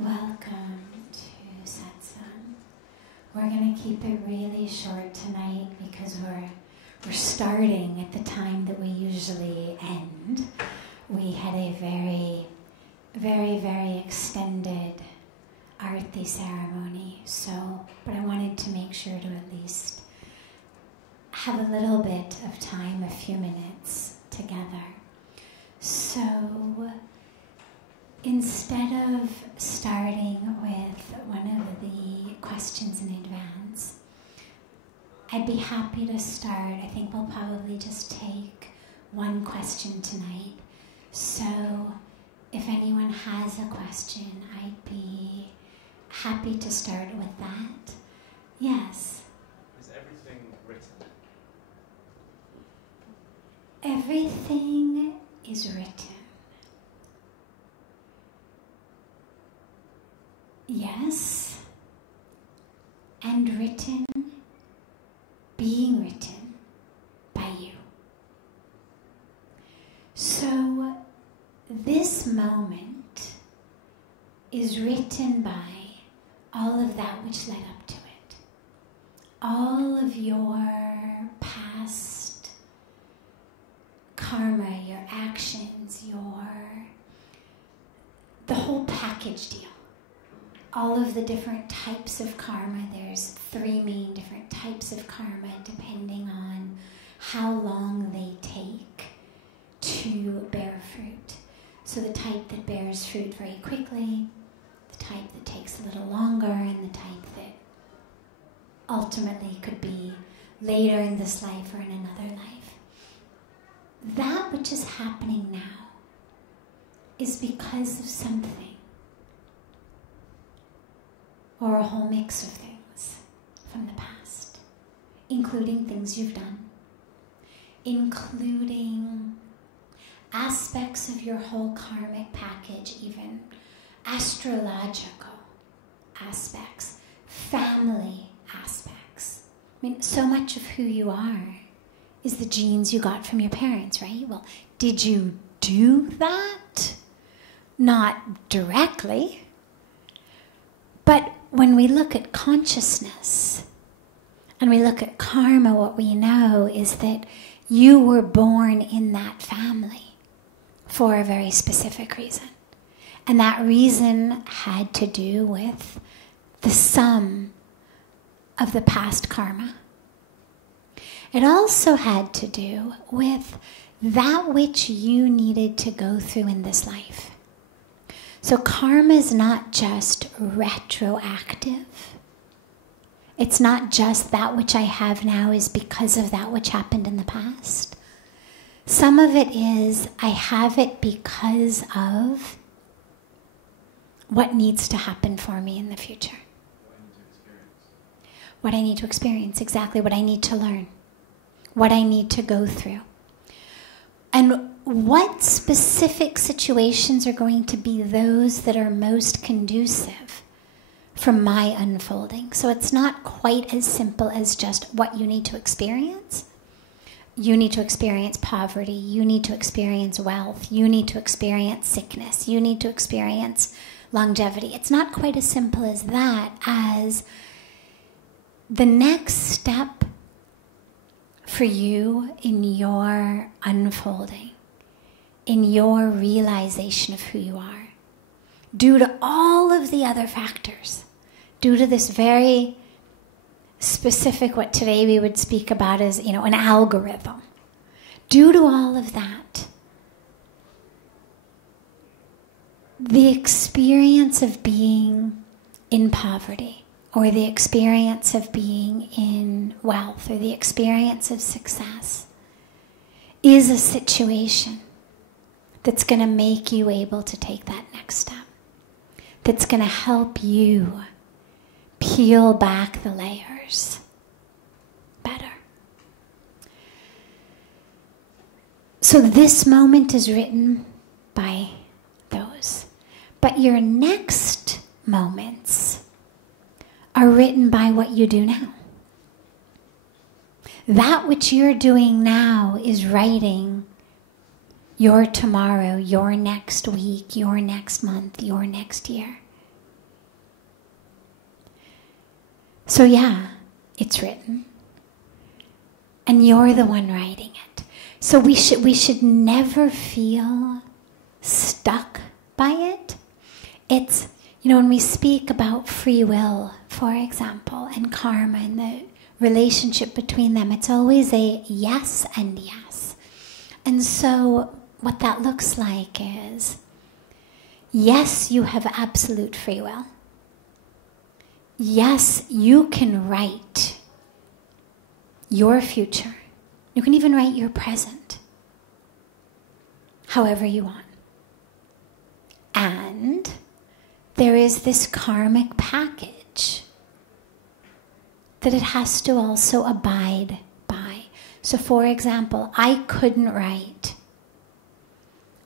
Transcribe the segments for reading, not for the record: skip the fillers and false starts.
Welcome to Satsang. We're going to keep it really short tonight because we're starting at the time that we usually end. We had a very, very, very extended Arati ceremony, but I wanted to make sure to at least have a little bit of time, a few minutes together. So instead of starting with one of the questions in advance, I'd be happy to start. I think we'll probably just take one question tonight. So if anyone has a question, I'd be happy to start with that. Yes? Is everything written? Everything is written. Yes, and written, being written by you. So this moment is written by all of that which led up to it. All of your past karma, your actions, the whole package deal. All of the different types of karma. There's 3 main different types of karma depending on how long they take to bear fruit. So the type that bears fruit very quickly, the type that takes a little longer, and the type that ultimately could be later in this life or in another life. That which is happening now is because of something, or a whole mix of things from the past, including things you've done, including aspects of your whole karmic package, even astrological aspects, family aspects. I mean, so much of who you are is the genes you got from your parents, right? Well, did you do that? Not directly. But when we look at consciousness and we look at karma, what we know is that you were born in that family for a very specific reason. And that reason had to do with the sum of the past karma. It also had to do with that which you needed to go through in this life. So karma is not just retroactive. It's not just that which I have now is because of that which happened in the past. Some of it is I have it because of what needs to happen for me in the future. What I need to experience, exactly what I need to learn, what I need to go through. And what specific situations are going to be those that are most conducive for my unfolding? So it's not quite as simple as just what you need to experience. You need to experience poverty. You need to experience wealth. You need to experience sickness. You need to experience longevity. It's not quite as simple as that, as the next step for you in your unfolding, in your realization of who you are, due to all of the other factors, due to this very specific, what today we would speak about as, an algorithm, due to all of that, the experience of being in poverty, or the experience of being in wealth, or the experience of success, is a situation that's going to make you able to take that next step, that's going to help you peel back the layers better. So this moment is written by those. But your next moments are written by what you do now. That which you're doing now is writing your tomorrow, your next week, your next month, your next year. So yeah, it's written. And you're the one writing it. So we should never feel stuck by it. It's, when we speak about free will, for example, and karma and the relationship between them, it's always a yes and yes. And so what that looks like is, yes, you have absolute free will. Yes, you can write your future. You can even write your present, however you want. And there is this karmic package that it has to also abide by. So for example, I couldn't write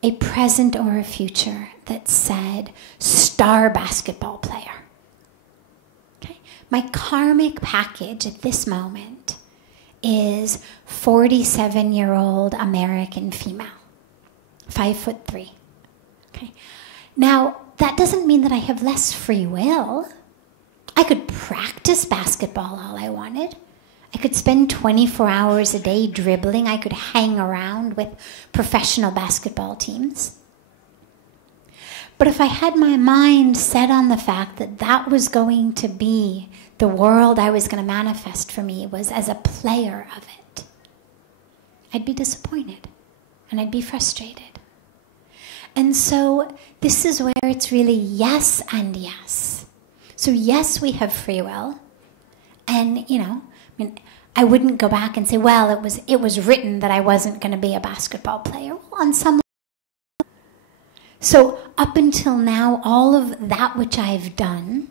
a present or a future that said star basketball player. Okay? My karmic package at this moment is 47-year-old American female, 5'3". Okay. Now, that doesn't mean that I have less free will. I could practice basketball all I wanted. I could spend 24 hours a day dribbling. I could hang around with professional basketball teams. But if I had my mind set on the fact that that was going to be the world I was going to manifest for me, was as a player of it, I'd be disappointed and I'd be frustrated. And so this is where it's really yes and yes. So yes, we have free will. And, I wouldn't go back and say, well, it was written that I wasn't going to be a basketball player. Well, on some level. So up until now, all of that which I've done,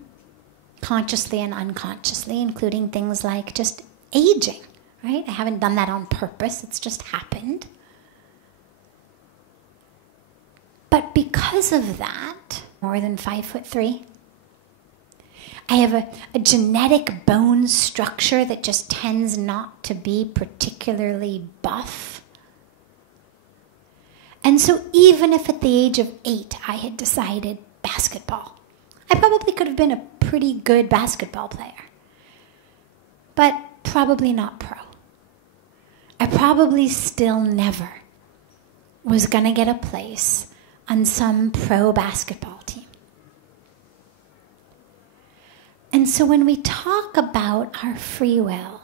consciously and unconsciously, including things like just aging, right? I haven't done that on purpose. It's just happened. But because of that, more than 5'3", I have a genetic bone structure that just tends not to be particularly buff. And so even if at the age of 8 I had decided basketball, I probably could have been a pretty good basketball player, but probably not pro. I probably still never was going to get a place on some pro basketball team. And so when we talk about our free will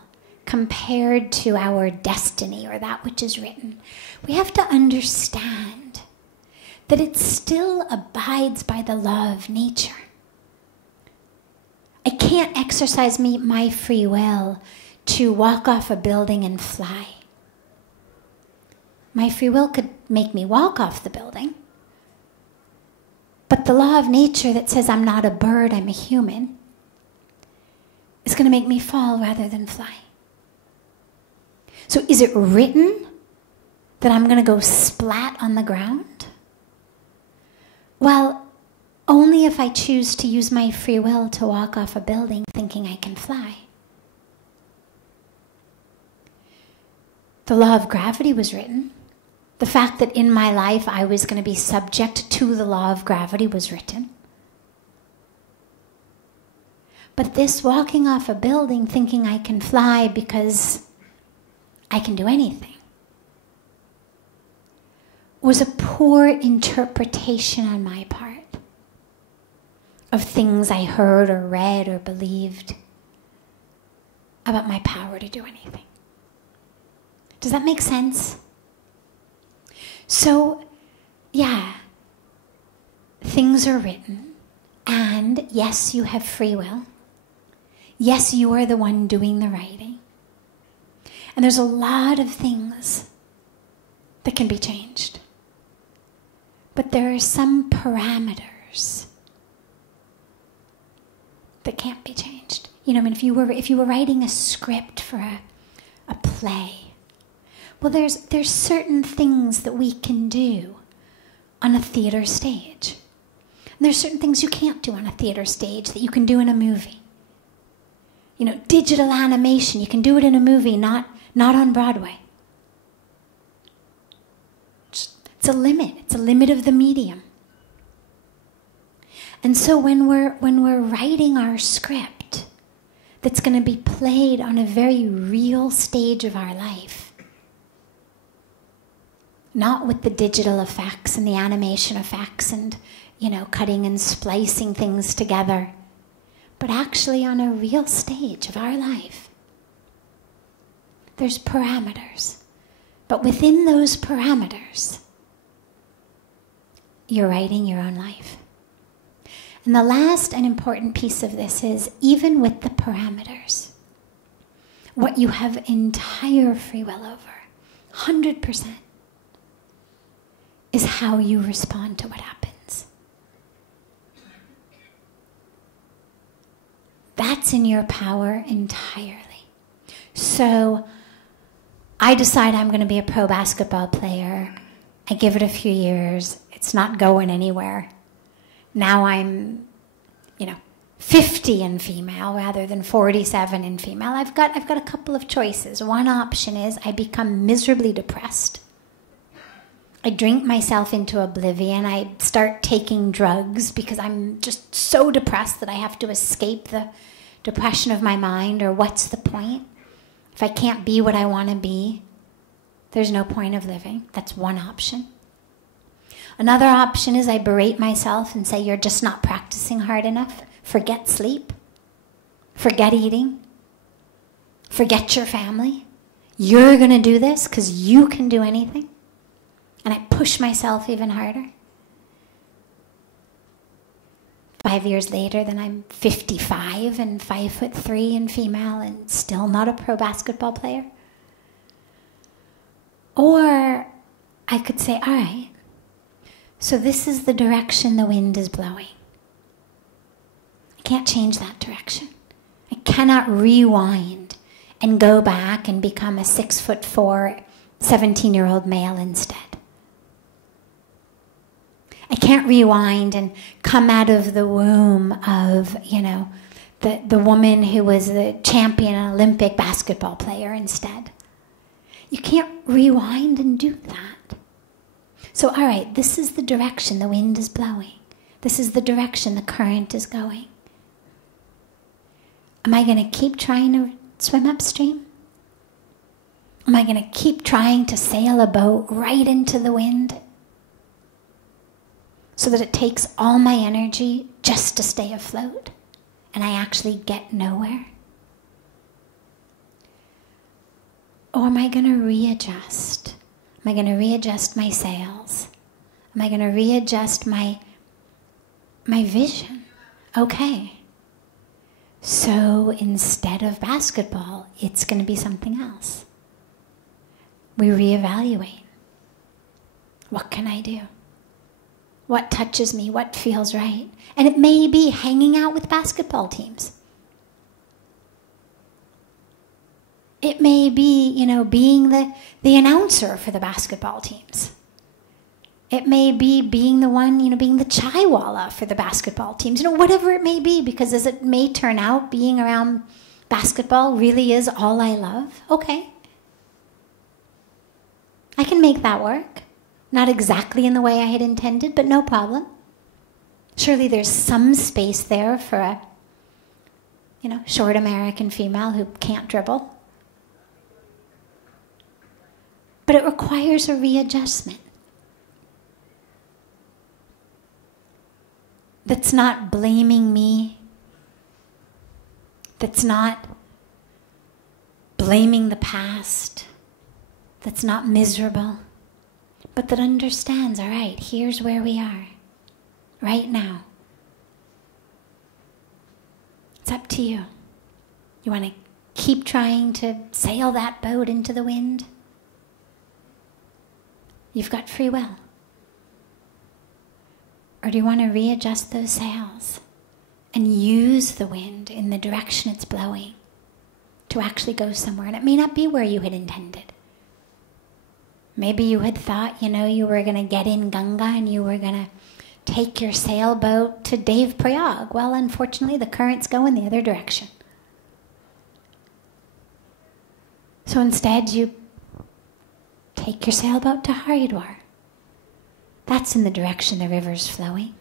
compared to our destiny or that which is written, we have to understand that it still abides by the law of nature. I can't exercise my free will to walk off a building and fly. My free will could make me walk off the building, but the law of nature that says I'm not a bird, I'm a human, is going to make me fall rather than fly. So is it written that I'm going to go splat on the ground? Well, only if I choose to use my free will to walk off a building thinking I can fly. The law of gravity was written. The fact that in my life I was going to be subject to the law of gravity was written. But this walking off a building thinking I can fly because I can do anything was a poor interpretation on my part of things I heard or read or believed about my power to do anything. Does that make sense? So, yeah, things are written, and yes, you have free will. Yes, you are the one doing the writing. And there's a lot of things that can be changed. But there are some parameters that can't be changed. If you were writing a script for a play, well, there's certain things that we can do on a theater stage. And there's certain things you can't do on a theater stage that you can do in a movie. Digital animation, you can do it in a movie, not on Broadway. It's a limit. It's a limit of the medium. And so when we're writing our script that's going to be played on a very real stage of our life, not with the digital effects and the animation effects and, cutting and splicing things together, but actually on a real stage of our life, there's parameters. But within those parameters, you're writing your own life. And the last and important piece of this is, even with the parameters, what you have entire free will over, 100%, is how you respond to what happens. That's in your power entirely. So I decide I'm going to be a pro basketball player. I give it a few years. It's not going anywhere. Now I'm, 50 in female rather than 47 in female. I've got a couple of choices. One option is I become miserably depressed. I drink myself into oblivion. I start taking drugs because I'm just so depressed that I have to escape the depression of my mind, or what's the point? If I can't be what I want to be, there's no point of living. That's one option. Another option is I berate myself and say, you're just not practicing hard enough. Forget sleep. Forget eating. Forget your family. You're going to do this because you can do anything. And I push myself even harder. 5 years later, then I'm 55 and 5'3" and female and still not a pro basketball player. Or I could say, all right, so this is the direction the wind is blowing. I can't change that direction. I cannot rewind and go back and become a 6'4", 17-year-old male instead. I can't rewind and come out of the womb of, the woman who was the champion Olympic basketball player instead. You can't rewind and do that. So, all right, this is the direction the wind is blowing. This is the direction the current is going. Am I going to keep trying to swim upstream? Am I going to keep trying to sail a boat right into the wind so that it takes all my energy just to stay afloat and I actually get nowhere? Or am I going to readjust? Am I going to readjust my sails? Am I going to readjust my vision? Okay. So instead of basketball, it's going to be something else. We reevaluate. What can I do? What touches me? What feels right? And it may be hanging out with basketball teams. It may be, being the announcer for the basketball teams. It may be being the one, being the chaiwala for the basketball teams. Whatever it may be, because as it may turn out, being around basketball really is all I love. Okay. I can make that work. Not exactly in the way I had intended, but no problem. Surely there's some space there for a, short American female who can't dribble. But it requires a readjustment. That's not blaming me. That's not blaming the past. That's not miserable. But that understands, all right, here's where we are, right now. It's up to you. You want to keep trying to sail that boat into the wind? You've got free will. Or do you want to readjust those sails and use the wind in the direction it's blowing to actually go somewhere? And it may not be where you had intended. Maybe you had thought, you were going to get in Ganga and you were going to take your sailboat to Dev Prayag. Well, unfortunately, the currents go in the other direction. So instead, you take your sailboat to Haridwar. That's in the direction the river's flowing.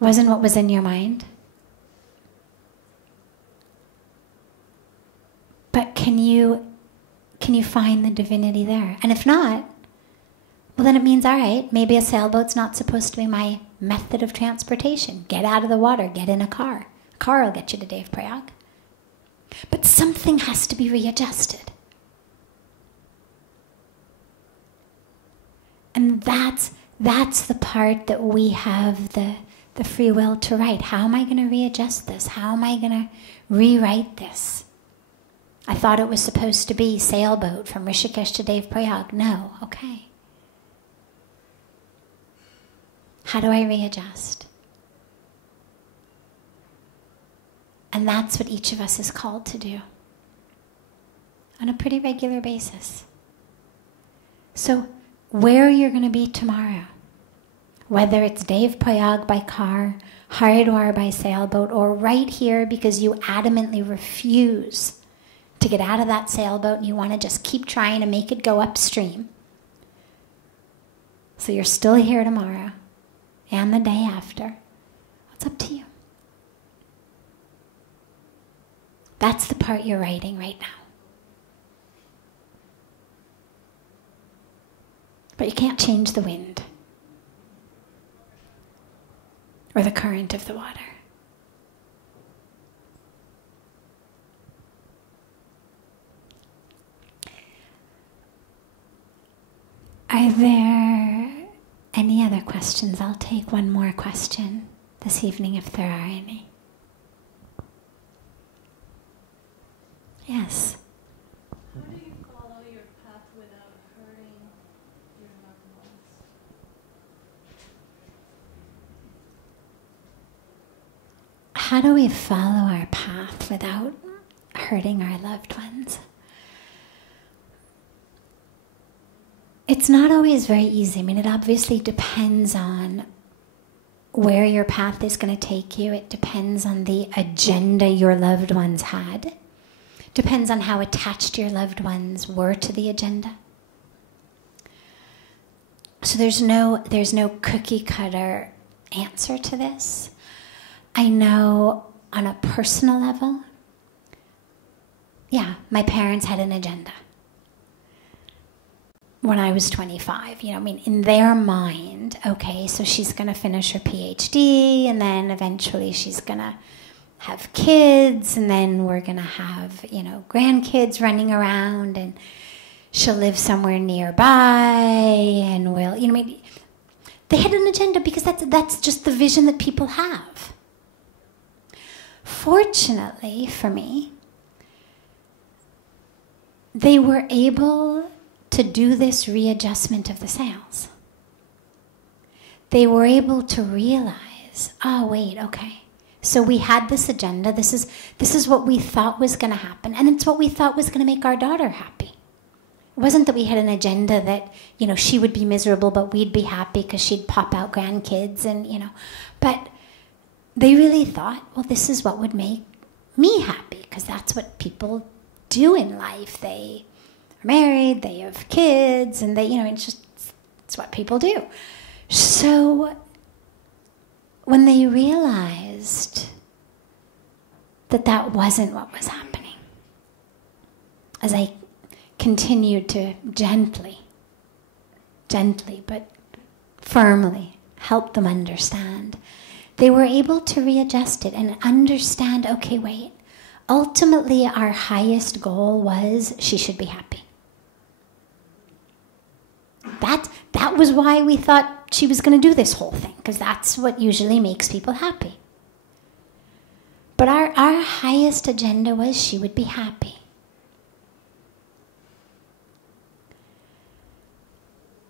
Wasn't what was in your mind. But can you find the divinity there? And if not, well, then it means, all right, maybe a sailboat's not supposed to be my method of transportation. Get out of the water, get in a car. A car will get you to Dev Prayag. But something has to be readjusted. And that's the part that we have the the free will to write. How am I going to readjust this? How am I going to rewrite this? I thought it was supposed to be sailboat from Rishikesh to Devprayag. No, okay. How do I readjust? And that's what each of us is called to do on a pretty regular basis. So where you're going to be tomorrow, whether it's Devprayag by car, Haridwar by sailboat, or right here because you adamantly refuse to get out of that sailboat and you want to just keep trying to make it go upstream. So you're still here tomorrow and the day after. It's up to you. That's the part you're writing right now. But you can't change the wind or the current of the water. Are there any other questions? I'll take one more question this evening if there are any. Yes. How do you follow your path without hurting your loved ones? How do we follow our path without hurting our loved ones? It's not always very easy. I mean, it obviously depends on where your path is going to take you. It depends on the agenda your loved ones had. Depends on how attached your loved ones were to the agenda. So there's no cookie cutter answer to this. I know on a personal level, yeah, my parents had an agenda. When I was 25, in their mind, okay, so she's going to finish her PhD, and then eventually she's going to have kids, and then we're going to have, grandkids running around, and she'll live somewhere nearby, and we'll, they had an agenda because that's just the vision that people have. Fortunately for me, they were able to do this readjustment of the sails. They were able to realize, oh wait, okay. So we had this agenda. This is what we thought was going to happen, and it's what we thought was going to make our daughter happy. It wasn't that we had an agenda that she would be miserable, but we'd be happy because she'd pop out grandkids, and But they really thought, well, this is what would make me happy, because that's what people do in life. They are married, they have kids, and they, it's what people do. So when they realized that that wasn't what was happening, as I continued to gently but firmly help them understand, they were able to readjust it and understand, okay, wait, ultimately our highest goal was she should be happy. That was why we thought she was going to do this whole thing, because that's what usually makes people happy. But our highest agenda was she would be happy.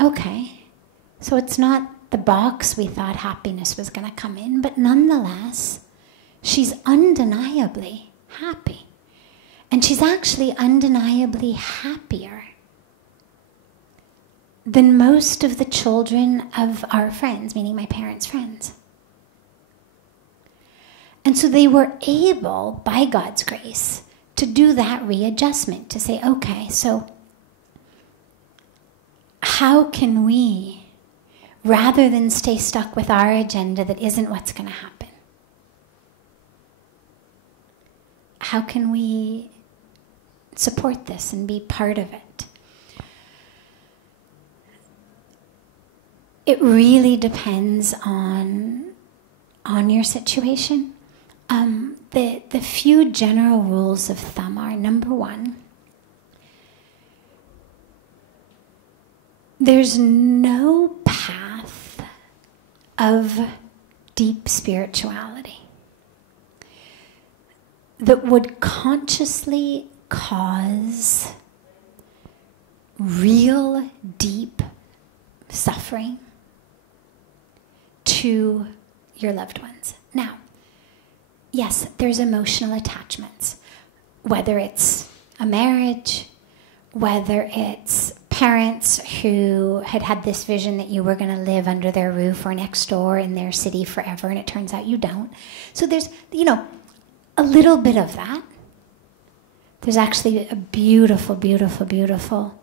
Okay, so it's not the box we thought happiness was going to come in, but nonetheless, she's undeniably happy. And she's actually undeniably happier than most of the children of our friends, meaning my parents' friends. And so they were able, by God's grace, to do that readjustment, to say, okay, so how can we, rather than stay stuck with our agenda that isn't what's going to happen, how can we support this and be part of it? It really depends on your situation. The few general rules of thumb are, number one, there's no path of deep spirituality that would consciously cause real deep suffering to your loved ones. Now, yes, there's emotional attachments, whether it's a marriage, whether it's parents who had this vision that you were going to live under their roof or next door in their city forever, and it turns out you don't. So there's, a little bit of that. There's actually a beautiful, beautiful, beautiful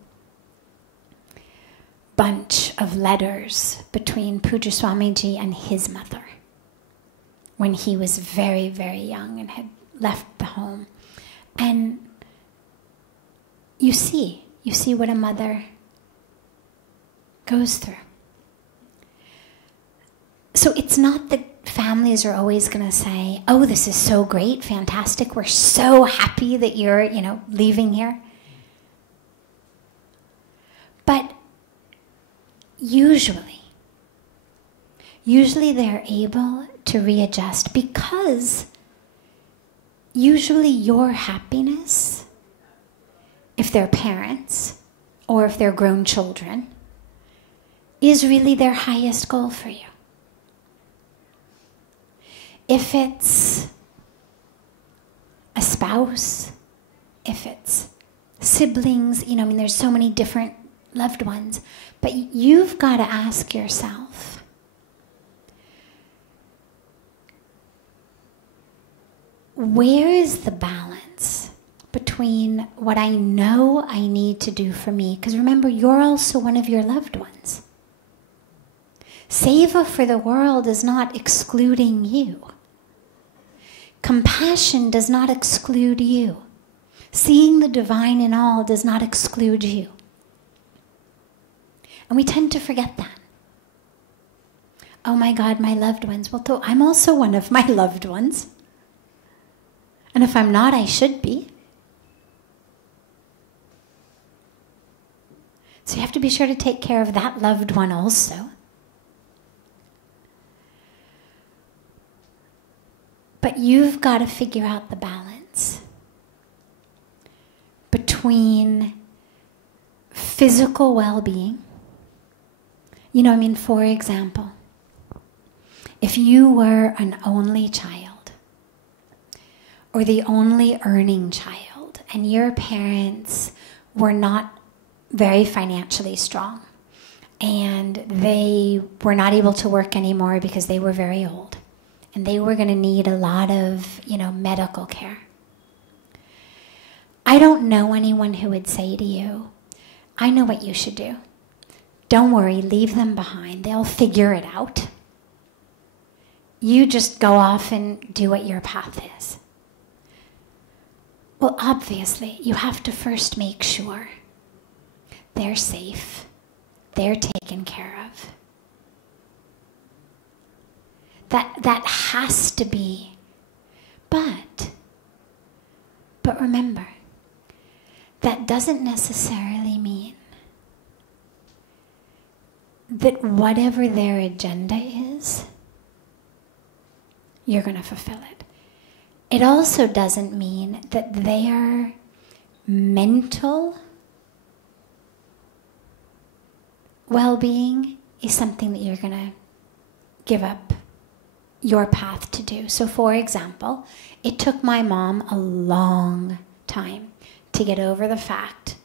bunch of letters between Pujya Swamiji and his mother when he was very, very young and had left the home. And you see what a mother goes through. So it's not that families are always going to say, oh, this is so great, fantastic, we're so happy that you're, leaving here. But usually they're able to readjust, because usually your happiness, if they're parents or if they're grown children, is really their highest goal for you. If it's a spouse, if it's siblings, there's so many different loved ones, but you've got to ask yourself, where is the balance between what I know I need to do for me? Because remember, you're also one of your loved ones. Seva for the world is not excluding you. Compassion does not exclude you. Seeing the divine in all does not exclude you. And we tend to forget that. Oh my God, my loved ones. Well, I'm also one of my loved ones. And if I'm not, I should be. So you have to be sure to take care of that loved one also. But you've got to figure out the balance between physical well-being. For example, if you were an only child or the only earning child and your parents were not very financially strong and they were not able to work anymore because they were very old, and they were going to need a lot of, medical care. I don't know anyone who would say to you, I know what you should do. Don't worry, leave them behind. They'll figure it out. You just go off and do what your path is. Well, obviously, you have to first make sure they're safe, they're taken care of. That has to be. But remember, that doesn't necessarily mean that whatever their agenda is, you're going to fulfill it. It also doesn't mean that their mental well-being is something that you're going to give up your path to do. So for example, it took my mom a long time to get over the fact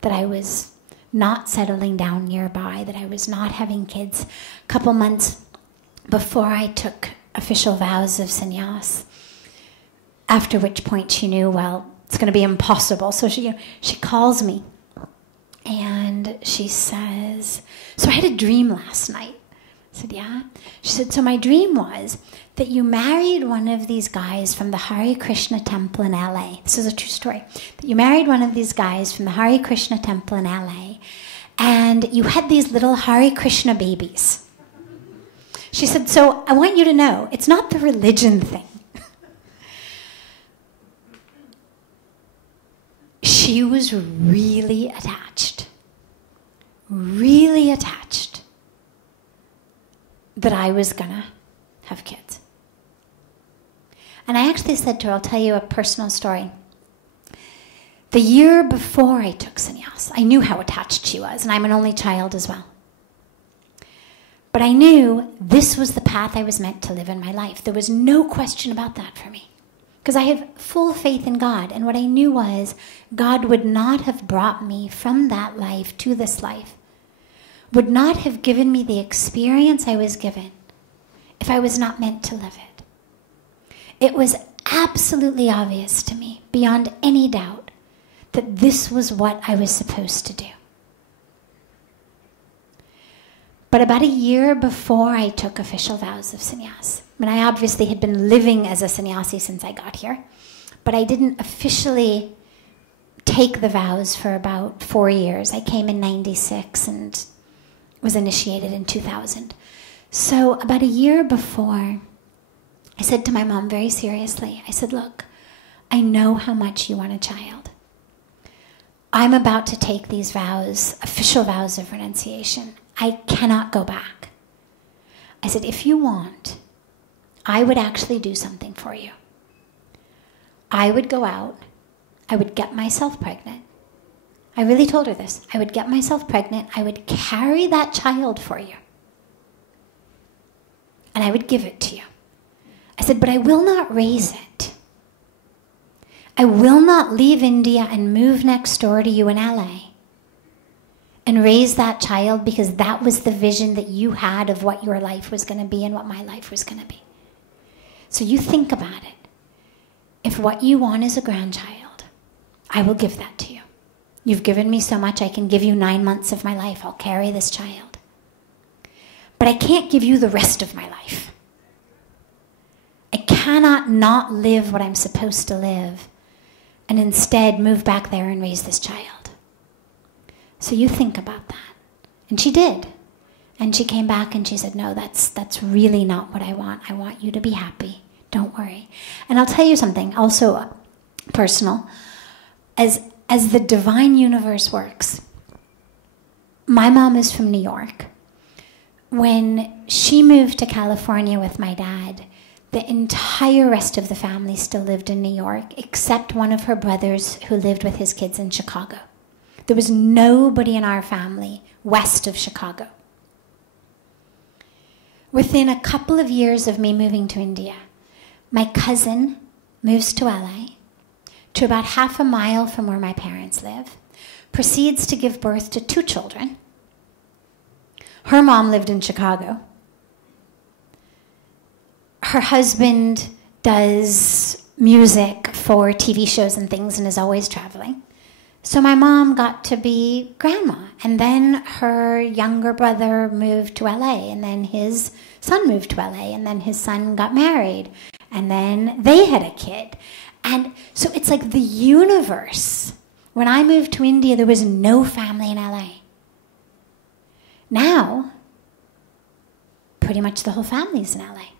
that I was not settling down nearby, that I was not having kids. A couple months before I took official vows of sannyas, after which point she knew, well, it's going to be impossible. So she calls me and she says, so I had a dream last night. I said, yeah. She said, so my dream was that you married one of these guys from the Hare Krishna temple in LA. This is a true story. That you married one of these guys from the Hare Krishna temple in LA, and you had these little Hare Krishna babies. She said, so I want you to know, it's not the religion thing. She was really attached that I was gonna have kids. actually said to her, I'll tell you a personal story. The year before I took sannyas, I knew how attached she was, and I'm an only child as well. But I knew this was the path I was meant to live in my life. There was no question about that for me. Because I have full faith in God, and what I knew was God would not have brought me from that life to this life, would not have given me the experience I was given if I was not meant to live it. It was absolutely obvious to me, beyond any doubt, that this was what I was supposed to do. But about a year before I took official vows of sannyas, I mean, I obviously had been living as a sannyasi since I got here, but I didn't officially take the vows for about 4 years. I came in 96 and was initiated in 2000. So about a year before, I said to my mom very seriously, I said, look, I know how much you want a child. I'm about to take these vows, official vows of renunciation. I cannot go back. I said, if you want, I would actually do something for you. I would go out, I would get myself pregnant. I really told her this. I would get myself pregnant, I would carry that child for you, and I would give it to you. I said, but I will not raise it. I will not leave India and move next door to you in LA and raise that child because that was the vision that you had of what your life was going to be and what my life was going to be. So you think about it. If what you want is a grandchild, I will give that to you. You've given me so much, I can give you 9 months of my life. I'll carry this child. But I can't give you the rest of my life. I cannot not live what I'm supposed to live and instead move back there and raise this child. So you think about that. And she did. And she came back and she said, no, that's really not what I want. I want you to be happy. Don't worry. And I'll tell you something, also personal. As the divine universe works, my mom is from New York. When she moved to California with my dad, the entire rest of the family still lived in New York, except one of her brothers who lived with his kids in Chicago. There was nobody in our family west of Chicago. Within a couple of years of me moving to India, my cousin moves to LA, to about half a mile from where my parents live, proceeds to give birth to 2 children. Her mom lived in Chicago. Her husband does music for TV shows and things and is always traveling. So my mom got to be grandma. And then her younger brother moved to LA, and then his son moved to LA, and then his son got married, and then they had a kid. And so it's like the universe. When I moved to India, there was no family in LA. Now, pretty much the whole family's in LA.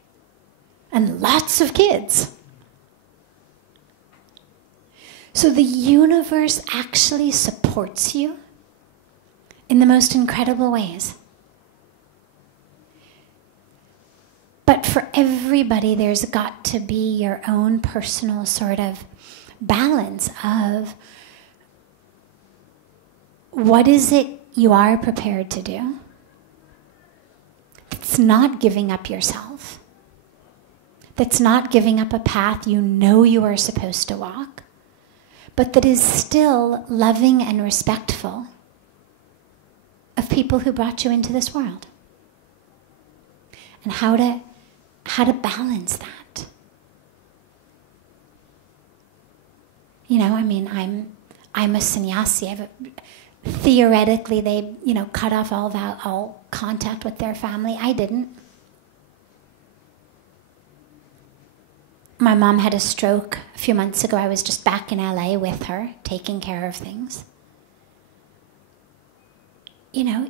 And lots of kids. So the universe actually supports you in the most incredible ways. But for everybody, there's got to be your own personal sort of balance of what is it you are prepared to do. It's not giving up yourself. That's not giving up a path you know you are supposed to walk, but that is still loving and respectful of people who brought you into this world. And how to balance that. You know, I mean, I'm a sannyasi. Theoretically, they, cut off all contact with their family. I didn't. My mom had a stroke a few months ago. I was just back in LA with her, taking care of things. You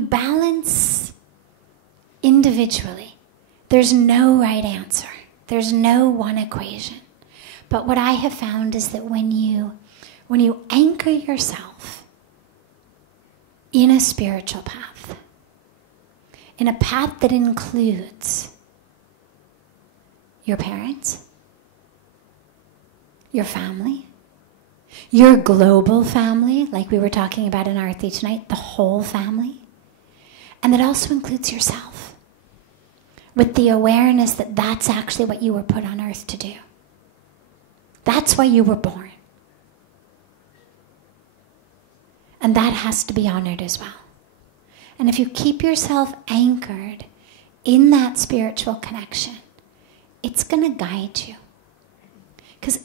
balance individually. There's no right answer. There's no one equation. But what I have found is that when you anchor yourself in a spiritual path, in a path that includes Your parents, your family, your global family, like we were talking about in Arati tonight, the whole family. And that also includes yourself, with the awareness that that's actually what you were put on earth to do. That's why you were born. And that has to be honored as well. And if you keep yourself anchored in that spiritual connection, it's going to guide you. Because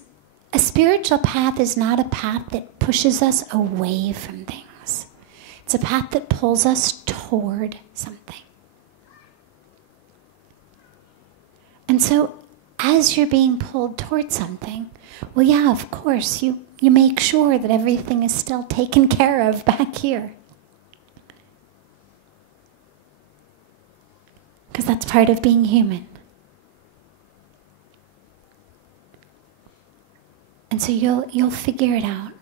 a spiritual path is not a path that pushes us away from things. It's a path that pulls us toward something. And so, as you're being pulled toward something, well, yeah, of course, you make sure that everything is still taken care of back here. Because that's part of being human. And so you'll figure it out.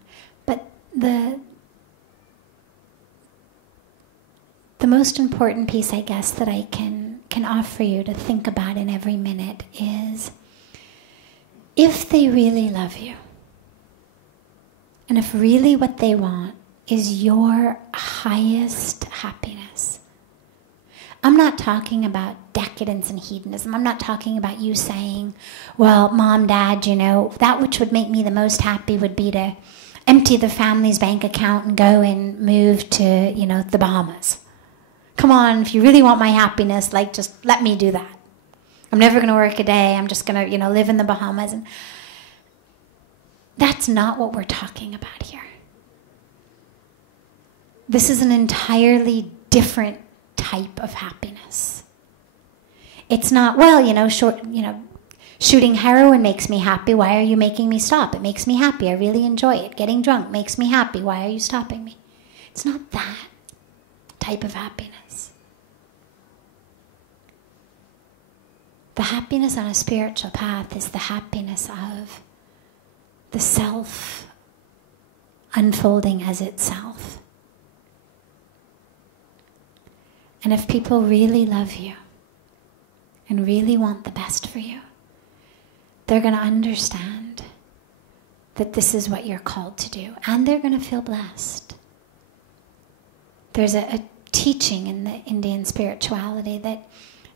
But the most important piece, I guess, that I can offer you to think about in every minute is, if they really love you, and if really what they want is your highest happiness. I'm not talking about decadence and hedonism. I'm not talking about you saying, well, Mom, Dad, you know, that which would make me the most happy would be to empty the family's bank account and go and move to, you know, the Bahamas. Come on, if you really want my happiness, like, just let me do that. I'm never going to work a day. I'm just going to, you know, live in the Bahamas. And that's not what we're talking about here. This is an entirely different type of happiness. It's not, well, you know, shooting heroin makes me happy. Why are you making me stop? It makes me happy. I really enjoy it. Getting drunk makes me happy. Why are you stopping me? It's not that type of happiness. The happiness on a spiritual path is the happiness of the self unfolding as itself. And if people really love you and really want the best for you, they're going to understand that this is what you're called to do. And they're going to feel blessed. There's a teaching in the Indian spirituality that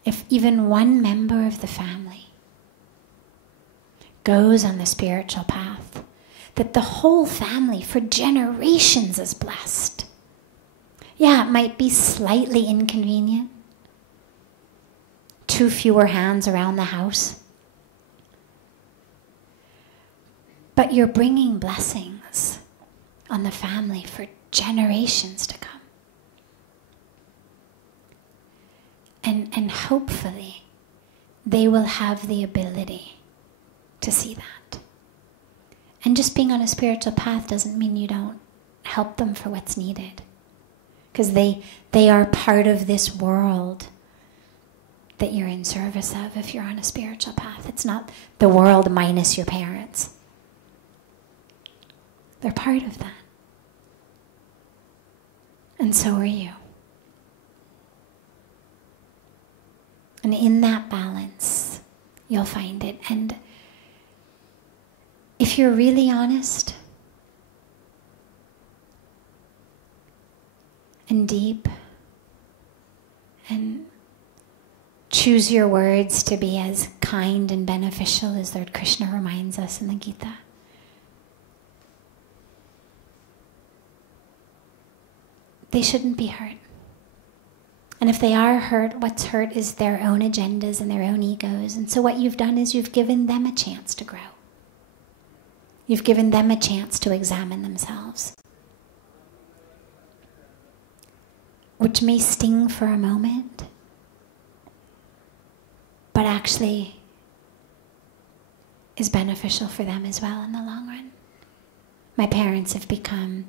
if even one member of the family goes on the spiritual path, that the whole family for generations is blessed. Yeah, it might be slightly inconvenient. 2 fewer hands around the house. But you're bringing blessings on the family for generations to come. And hopefully, they will have the ability to see that. And just being on a spiritual path doesn't mean you don't help them for what's needed. Because they are part of this world that you're in service of if you're on a spiritual path. It's not the world minus your parents. They're part of that. And so are you. And in that balance, you'll find it. And if you're really honest and deep and choose your words to be as kind and beneficial as Lord Krishna reminds us in the Gita, they shouldn't be hurt. And if they are hurt, what's hurt is their own agendas and their own egos. And so what you've done is you've given them a chance to grow. You've given them a chance to examine themselves. Which may sting for a moment, but actually is beneficial for them as well in the long run. My parents have become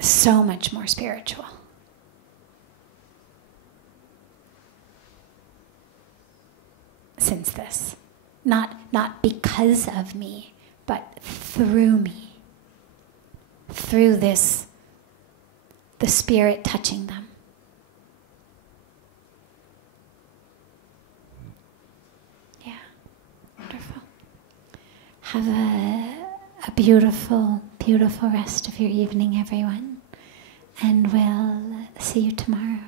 so much more spiritual. Since this. Not because of me, but through me. Through this, the Spirit touching them. Have a beautiful, beautiful rest of your evening, everyone. And we'll see you tomorrow.